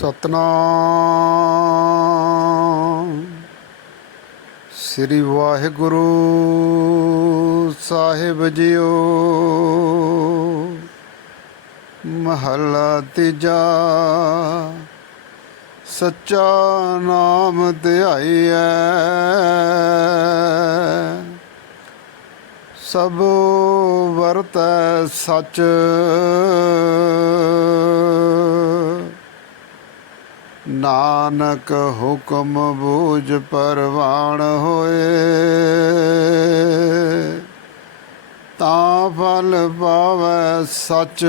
ਸਤਨਾਮ। ਸ੍ਰੀ ਵਾਹਿਗੁਰੂ ਸਾਹਿਬ ਜੀਓ। ਮਹੱਲਾ ਤੀਜਾ। ਸੱਚਾ ਨਾਮ ਧਿਆਈਐ। ਸਭ ਵਰਤੈ ਸੱਚ। ਨਾਨਕ ਹੁਕਮ ਬੂਝ ਪਰਵਾਣ ਹੋਏ। ਤਾਂ ਫਲ ਪਾਵੈ ਸੱਚ।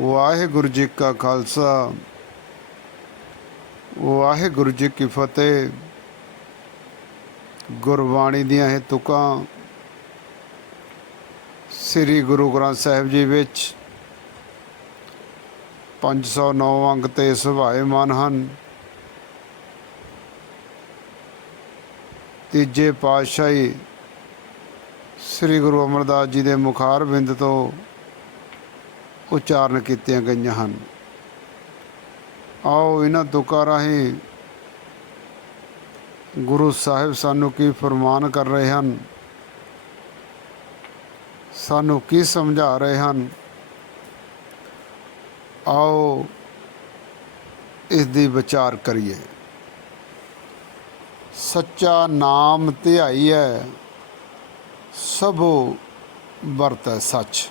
ਵਾਹਿਗੁਰੂ ਜੀ ਕਾ ਖਾਲਸਾ। ਵਾਹਿਗੁਰੂ ਜੀ ਕੀ ਫਤਿਹ। ਗੁਰਬਾਣੀ ਦੀਆਂ ਇਹ ਤੁਕਾਂ। ਸ੍ਰੀ ਗੁਰੂ ਗ੍ਰੰਥ ਸਾਹਿਬ ਜੀ ਵਿੱਚ 509 ਅੰਕ ਤੇ ਸੁਭਾਏਮਾਨ ਹਨ। ਤੀਜੇ ਪਾਤਸ਼ਾਹੀ ਸ੍ਰੀ ਗੁਰੂ ਅਮਰਦਾਸ ਜੀ ਦੇ ਮੁਖਾਰ ਬਿੰਦ ਤੋਂ ਉਚਾਰਨ ਕੀਤੀਆਂ ਗਈਆਂ ਹਨ। ਆਓ ਇਹਨਾਂ ਤੁਕਾਂ ਰਾਹੀਂ ਗੁਰੂ ਸਾਹਿਬ ਸਾਨੂੰ ਕੀ ਫਰਮਾਨ ਕਰ ਰਹੇ ਹਨ? ਸਾਨੂੰ ਕੀ ਸਮਝਾ ਰਹੇ ਹਨ? ਆਓ ਇਸ ਦੀ ਵਿਚਾਰ ਕਰੀਏ। ਸੱਚਾ ਨਾਮ ਧਿਆਈ ਹੈ, ਸਭੋ ਵਰਤੈ ਸੱਚ।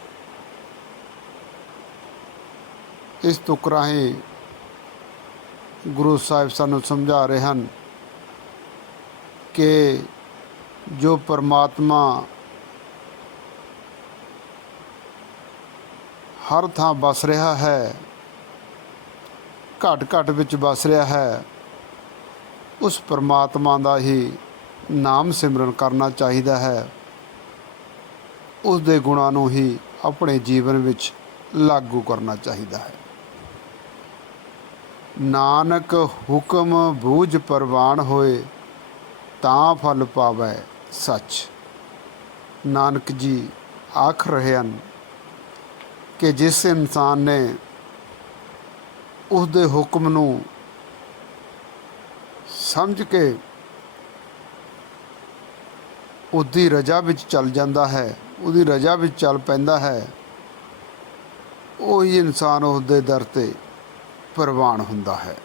ਇਸ ਤੁਕ ਰਾਹੀਂ ਗੁਰੂ ਸਾਹਿਬ ਸਾਨੂੰ ਸਮਝਾ ਰਹੇ ਹਨ ਕਿ ਜੋ ਪਰਮਾਤਮਾ ਹਰ ਥਾਂ ਵਸ ਰਿਹਾ ਹੈ ਘਟ ਘਟ ਵਿੱਚ ਵਸ ਰਿਹਾ ਹੈ। ਉਸ ਪਰਮਾਤਮਾ ਦਾ ਹੀ ਨਾਮ ਸਿਮਰਨ ਕਰਨਾ ਚਾਹੀਦਾ ਹੈ। ਉਸ ਦੇ ਗੁਣਾਂ ਨੂੰ ਹੀ ਆਪਣੇ ਜੀਵਨ ਵਿੱਚ ਲਾਗੂ ਕਰਨਾ ਚਾਹੀਦਾ ਹੈ। ਨਾਨਕ ਹੁਕਮ ਬੂਝ ਪਰਵਾਨ ਹੋਏ, ਤਾਂ ਫਲ ਪਾਵੇ ਸੱਚ। ਨਾਨਕ ਜੀ ਆਖ ਰਹੇ ਹਨ ਕਿ ਜਿਸ ਇਨਸਾਨ ਨੇ ਉਸ ਦੇ ਹੁਕਮ ਨੂੰ ਸਮਝ ਕੇ ਉਹਦੀ ਰਜਾ ਵਿੱਚ ਚੱਲ ਜਾਂਦਾ ਹੈ, ਉਹਦੀ ਰਜਾ ਵਿੱਚ ਚੱਲ ਪੈਂਦਾ ਹੈ, ਉਹੀ ਇਨਸਾਨ ਉਸ ਦੇ ਦਰ ਤੇ ਪ੍ਰਵਾਨ ਹੁੰਦਾ ਹੈ।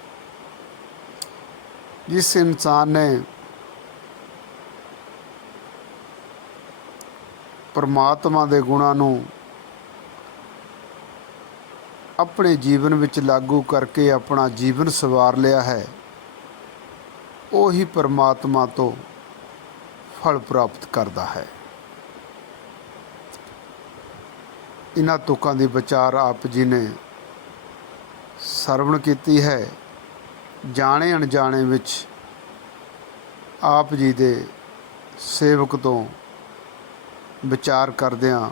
ਜਿਸ ਇਨਸਾਨ ਨੇ ਪਰਮਾਤਮਾ ਦੇ ਗੁਣਾਂ ਨੂੰ ਆਪਣੇ ਜੀਵਨ ਵਿੱਚ ਲਾਗੂ ਕਰਕੇ ਆਪਣਾ ਜੀਵਨ ਸਵਾਰ ਲਿਆ ਹੈ, ਉਹੀ ਪਰਮਾਤਮਾ ਤੋਂ ਫਲ ਪ੍ਰਾਪਤ ਕਰਦਾ ਹੈ। ਇਹਨਾਂ ਤੁਕਾਂ ਦੀ ਵਿਚਾਰ ਆਪ ਜੀ ਨੇ ਸਰਵਣ ਕੀਤੀ ਹੈ। ਜਾਣੇ ਅਣਜਾਣੇ ਵਿੱਚ ਆਪ ਜੀ ਦੇ ਸੇਵਕ ਤੋਂ ਵਿਚਾਰ ਕਰਦਿਆਂ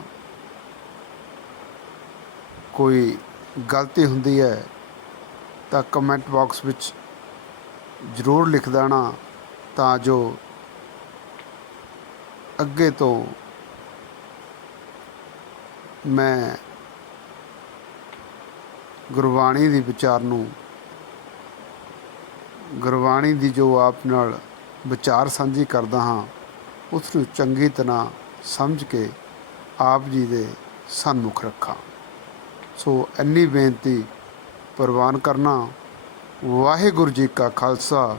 ਕੋਈ ਗਲਤੀ ਹੁੰਦੀ ਹੈ, ਤਾਂ ਕਮੈਂਟ ਬਾਕਸ ਵਿੱਚ ਜ਼ਰੂਰ ਲਿਖ ਦੇਣਾ, ਤਾਂ ਜੋ ਅੱਗੇ ਤੋਂ ਮੈਂ ਗੁਰਬਾਣੀ ਦੀ ਵਿਚਾਰ ਨੂੰ, ਗੁਰਬਾਣੀ ਦੀ ਜੋ ਆਪ ਨਾਲ ਵਿਚਾਰ ਸਾਂਝੀ ਕਰਦਾ ਹਾਂ, ਉਸ ਨੂੰ ਚੰਗੀ ਤਰ੍ਹਾਂ ਸਮਝ ਕੇ ਆਪ ਜੀ ਦੇ ਸਨਮੁਖ ਰੱਖਾਂ। ਸੋ ਇੰਨੀ ਬੇਨਤੀ ਪ੍ਰਵਾਨ ਕਰਨਾ। ਵਾਹਿਗੁਰੂ ਜੀ ਕਾ ਖਾਲਸਾ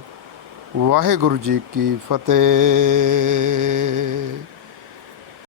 ਵਾਹਿਗੁਰੂ ਜੀ ਕੀ ਫਤਿਹ।